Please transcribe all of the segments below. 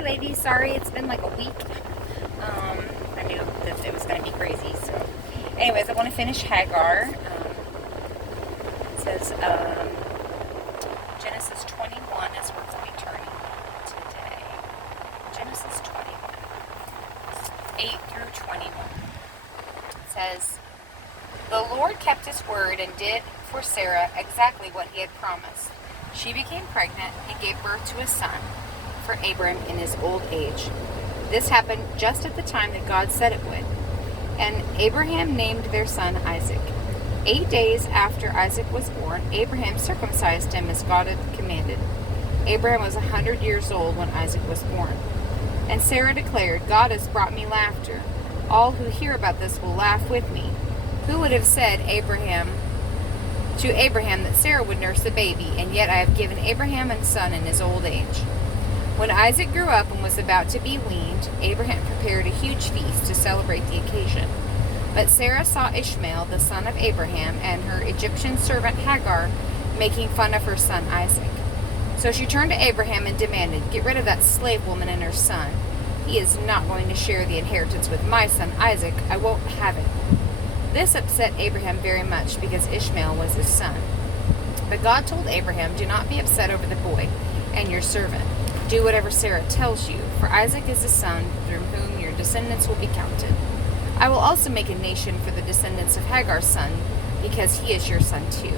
Hi ladies, sorry it's been like a week. I knew that it was going to be crazy, so anyways, I want to finish Hagar. It says Genesis 21 is where we'll be turning today. Genesis 21, 8 through 21. It says, the Lord kept his word and did for Sarah exactly what he had promised. She became pregnant and gave birth to a son for Abram in his old age. This happened just at the time that God said it would. And Abraham named their son Isaac. 8 days after Isaac was born, Abraham circumcised him as God had commanded. Abraham was 100 years old when Isaac was born. And Sarah declared, God has brought me laughter. All who hear about this will laugh with me. Who would have said to Abraham that Sarah would nurse a baby, and yet I have given Abraham a son in his old age. When Isaac grew up and was about to be weaned, Abraham prepared a huge feast to celebrate the occasion. But Sarah saw Ishmael, the son of Abraham, and her Egyptian servant Hagar making fun of her son Isaac. So she turned to Abraham and demanded, get rid of that slave woman and her son. He is not going to share the inheritance with my son Isaac. I won't have it. This upset Abraham very much because Ishmael was his son. But God told Abraham, do not be upset over the boy and your servant. Do whatever Sarah tells you, for Isaac is the son through whom your descendants will be counted. I will also make a nation for the descendants of Hagar's son, because he is your son too.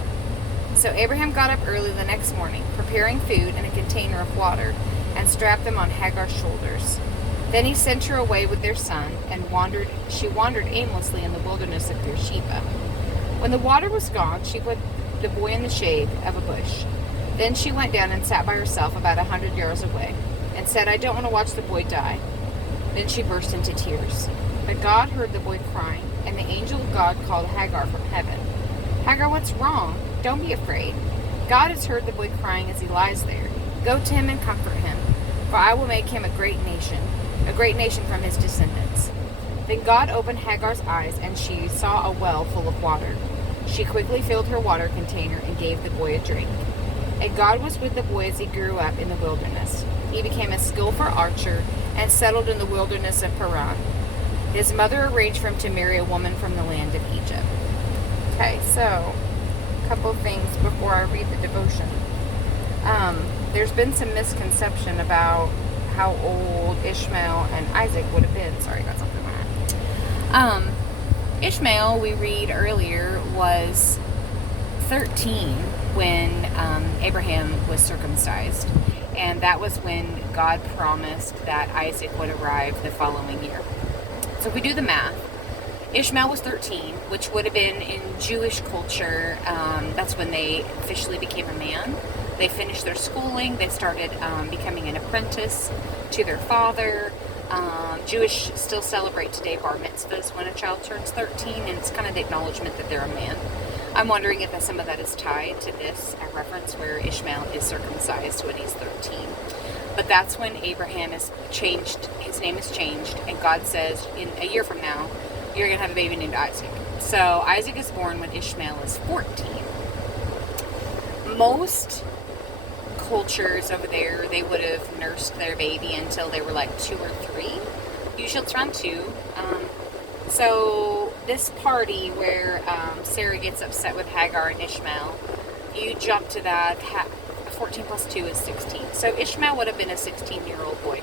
So Abraham got up early the next morning, preparing food and a container of water, and strapped them on Hagar's shoulders. Then he sent her away with their son, and she wandered aimlessly in the wilderness of Beersheba. When the water was gone, she put the boy in the shade of a bush. Then she went down and sat by herself about 100 yards away, and said, I don't want to watch the boy die. Then she burst into tears. But God heard the boy crying, and the angel of God called Hagar from heaven. Hagar, what's wrong? Don't be afraid. God has heard the boy crying as he lies there. Go to him and comfort him, for I will make him a great nation from his descendants. Then God opened Hagar's eyes, and she saw a well full of water. She quickly filled her water container and gave the boy a drink. And God was with the boy as he grew up in the wilderness. He became a skillful archer and settled in the wilderness of Paran. His mother arranged for him to marry a woman from the land of Egypt. Okay, so a couple of things before I read the devotion. There's been some misconception about how old Ishmael and Isaac would have been. Sorry, I got something on that. Ishmael, we read earlier, was 13 when Abraham was circumcised. And that was when God promised that Isaac would arrive the following year. So if we do the math, Ishmael was 13, which would have been in Jewish culture, that's when they officially became a man. They finished their schooling, they started becoming an apprentice to their father. Jewish still celebrate today bar mitzvahs when a child turns 13, and it's kind of the acknowledgement that they're a man. I'm wondering if some of that is tied to this reference where Ishmael is circumcised when he's 13. But that's when Abraham is changed, his name is changed, and God says, in a year from now, you're going to have a baby named Isaac. So Isaac is born when Ishmael is 14. Most cultures over there, they would have nursed their baby until they were like 2 or 3. Usually it's around 2. So this party where Sarah gets upset with Hagar and Ishmael, you jump to that, 14 plus 2 is 16. So Ishmael would have been a 16-year-old boy.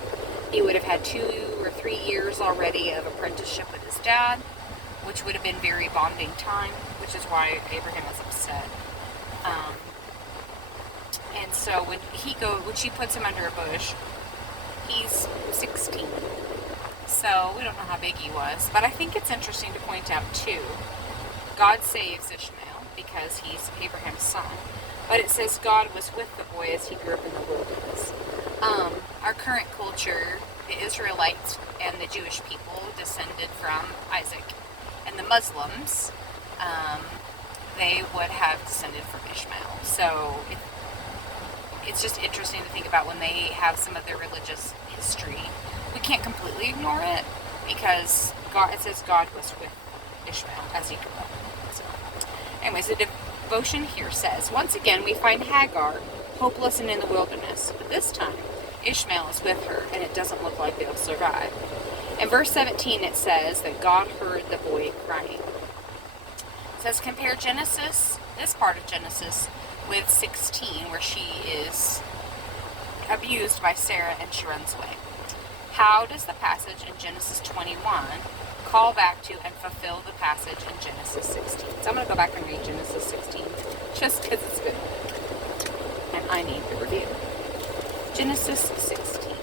He would have had 2 or 3 years already of apprenticeship with his dad, which would have been very bonding time, which is why Abraham was upset. And so when she puts him under a bush, he's 16. So we don't know how big he was. But I think it's interesting to point out, too, God saves Ishmael because he's Abraham's son. But it says God was with the boy as he grew up in the wilderness. Our current culture, the Israelites and the Jewish people descended from Isaac. And the Muslims, they would have descended from Ishmael. So it's just interesting to think about when they have some of their religious history. We can't completely ignore it because it says God was with Ishmael as he grew up. So, anyways, the devotion here says, once again we find Hagar hopeless and in the wilderness, but this time Ishmael is with her, and it doesn't look like they'll survive. In verse 17, it says that God heard the boy crying. It says, compare Genesis, this part of Genesis, with 16, where she is abused by Sarah and she runs away. How does the passage in Genesis 21 call back to and fulfill the passage in Genesis 16? So I'm going to go back and read Genesis 16, just because it's good. And I need the review. Genesis 16.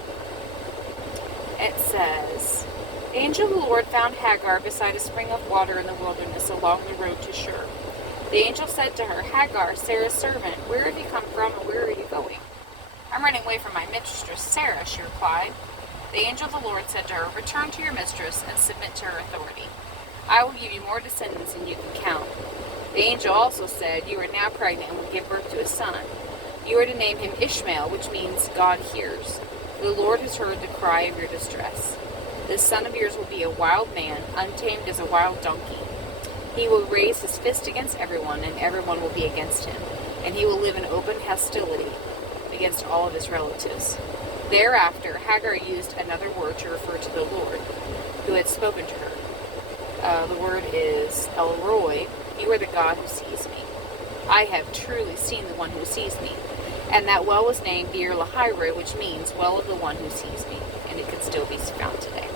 It says, the angel of the Lord found Hagar beside a spring of water in the wilderness along the road to Shur. The angel said to her, Hagar, Sarah's servant, where have you come from and where are you going? I'm running away from my mistress, Sarah, she replied. The angel of the Lord said to her, return to your mistress and submit to her authority. I will give you more descendants than you can count. The angel also said, you are now pregnant and will give birth to a son. You are to name him Ishmael, which means God hears. The Lord has heard the cry of your distress. This son of yours will be a wild man, untamed as a wild donkey. He will raise his fist against everyone, and everyone will be against him. And he will live in open hostility against all of his relatives. Thereafter, Hagar used another word to refer to the Lord, who had spoken to her. The word is El Roi. You are the God who sees me. I have truly seen the one who sees me. And that well was named Bir Lahai, which means well of the one who sees me. And it can still be found today.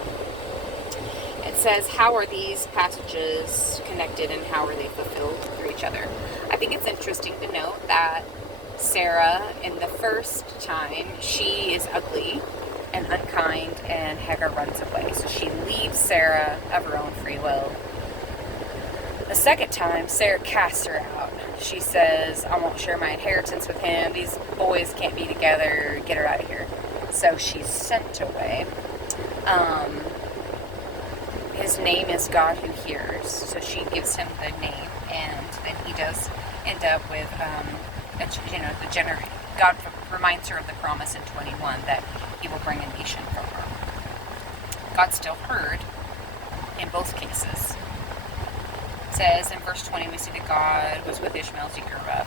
It says, how are these passages connected and how are they fulfilled through each other? I think it's interesting to note that Sarah, in the first time, she is ugly and unkind, and Hagar runs away. So she leaves Sarah of her own free will. The second time, Sarah casts her out. She says, I won't share my inheritance with him. These boys can't be together. Get her out of here. So she's sent away. His name is God who hears. So she gives him the name, and then he does end up with, God reminds her of the promise in 21 that he will bring a nation from her. God still heard in both cases. It says in verse 20, we see that God was with Ishmael as he grew up.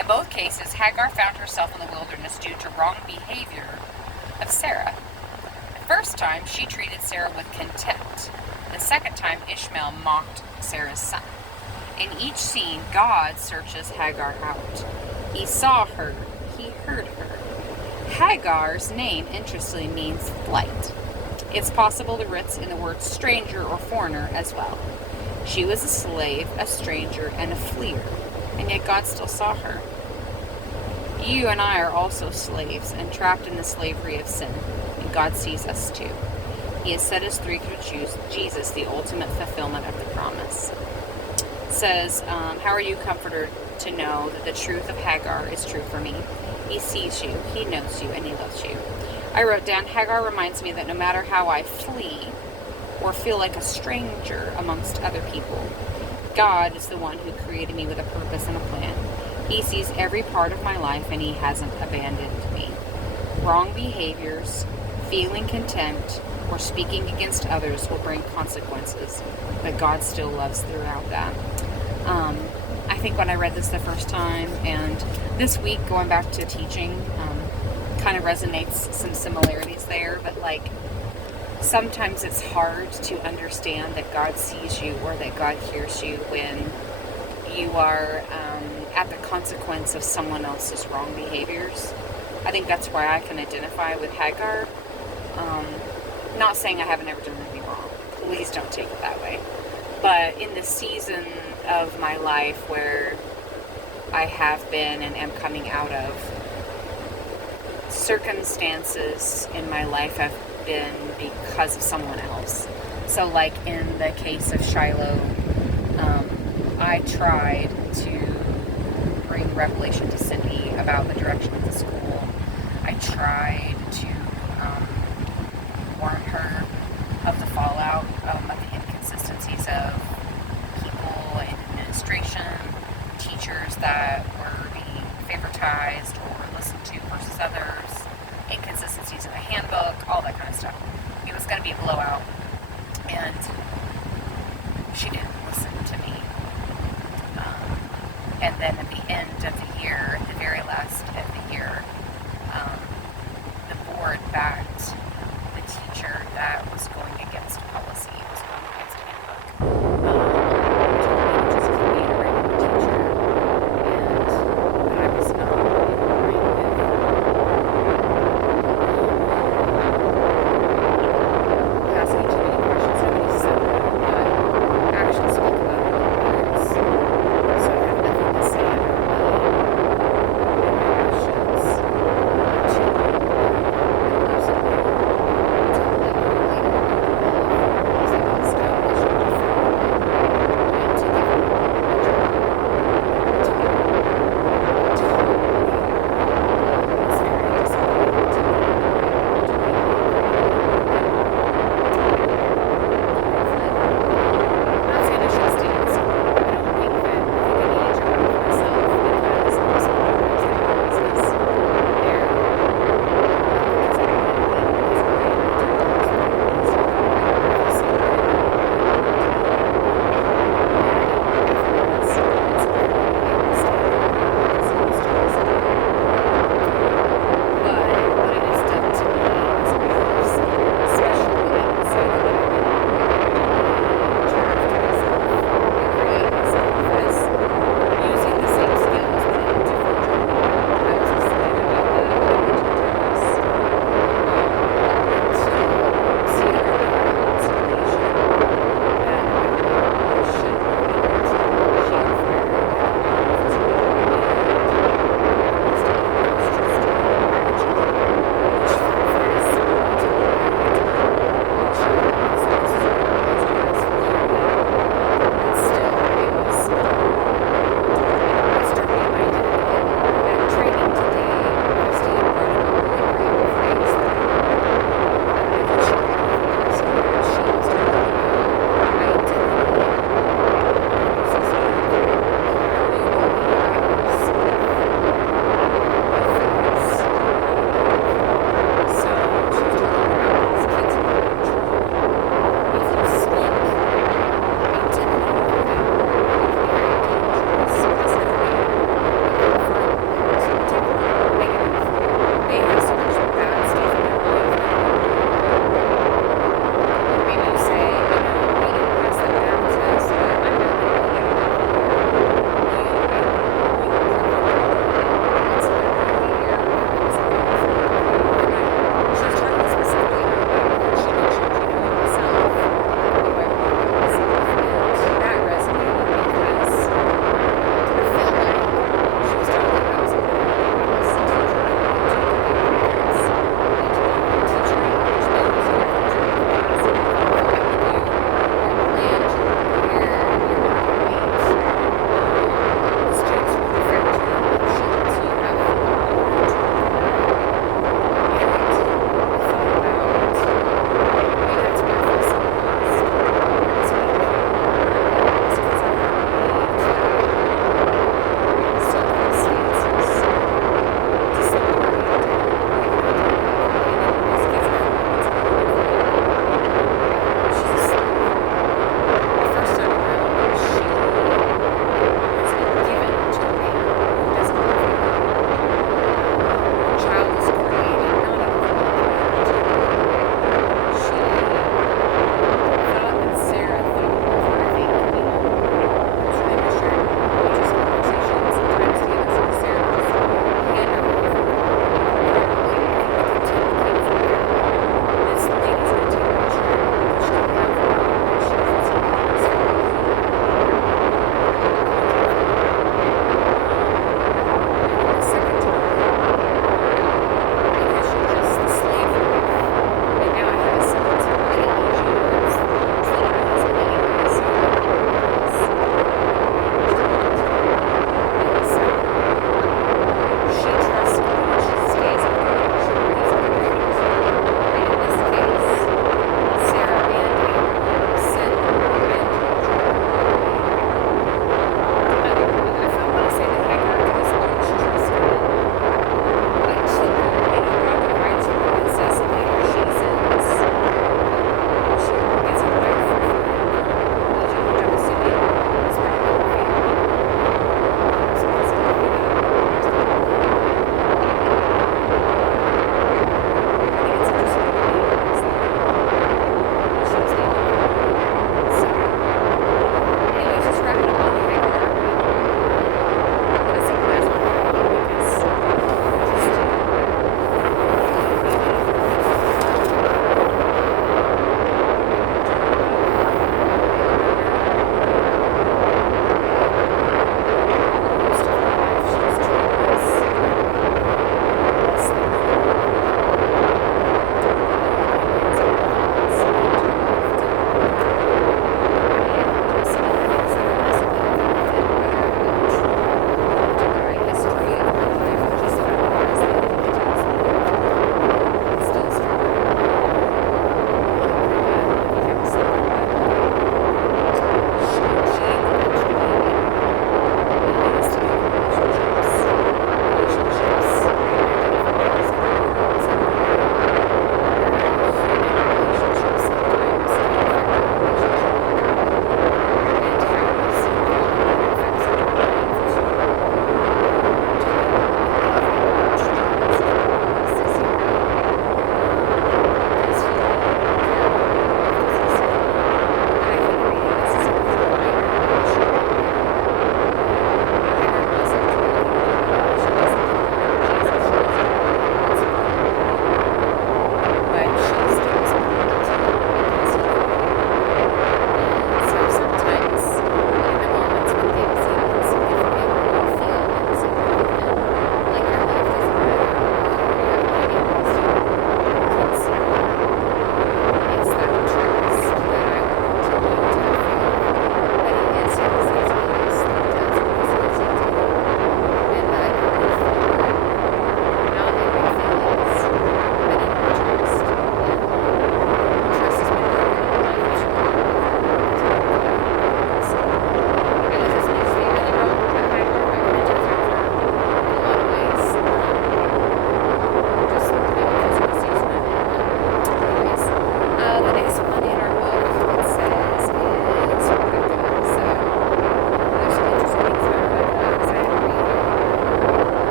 In both cases, Hagar found herself in the wilderness due to wrong behavior of Sarah. The first time, she treated Sarah with contempt. The second time, Ishmael mocked Sarah's son. In each scene, God searches Hagar out. He saw her. He heard her. Hagar's name, interestingly, means flight. It's possible the roots in the word stranger or foreigner as well. She was a slave, a stranger, and a fleer, and yet God still saw her. You and I are also slaves and trapped in the slavery of sin, and God sees us too. He has set us free through Jesus, the ultimate fulfillment of the promise. It says, how are you comforted to know that the truth of Hagar is true for me? He sees you, he knows you, and he loves you. I wrote down, Hagar reminds me that no matter how I flee or feel like a stranger amongst other people, God is the one who created me with a purpose and a plan. He sees every part of my life and he hasn't abandoned me. Wrong behaviors, feeling contempt, or speaking against others will bring consequences, but God still loves throughout that. I think when I read this the first time, and this week going back to teaching, kind of resonates some similarities there, but like sometimes it's hard to understand that God sees you or that God hears you when you are at the consequence of someone else's wrong behaviors. I think that's why I can identify with Hagar. Not saying I haven't ever done anything wrong. Please don't take it that way. But in the season of my life where I have been and am coming out of, circumstances in my life have been because of someone else. So like in the case of Shiloh, I tried to bring revelation to Cindy about the direction of the school. I tried to warn her of the fallout, of the inconsistencies of people in administration, teachers that were being favoritized or listened to versus others, inconsistencies in the handbook, all that kind of stuff. It was going to be a blowout, and she didn't listen to me. And then at the end of the year, at the very last of the year, the board hard-backed the teacher that was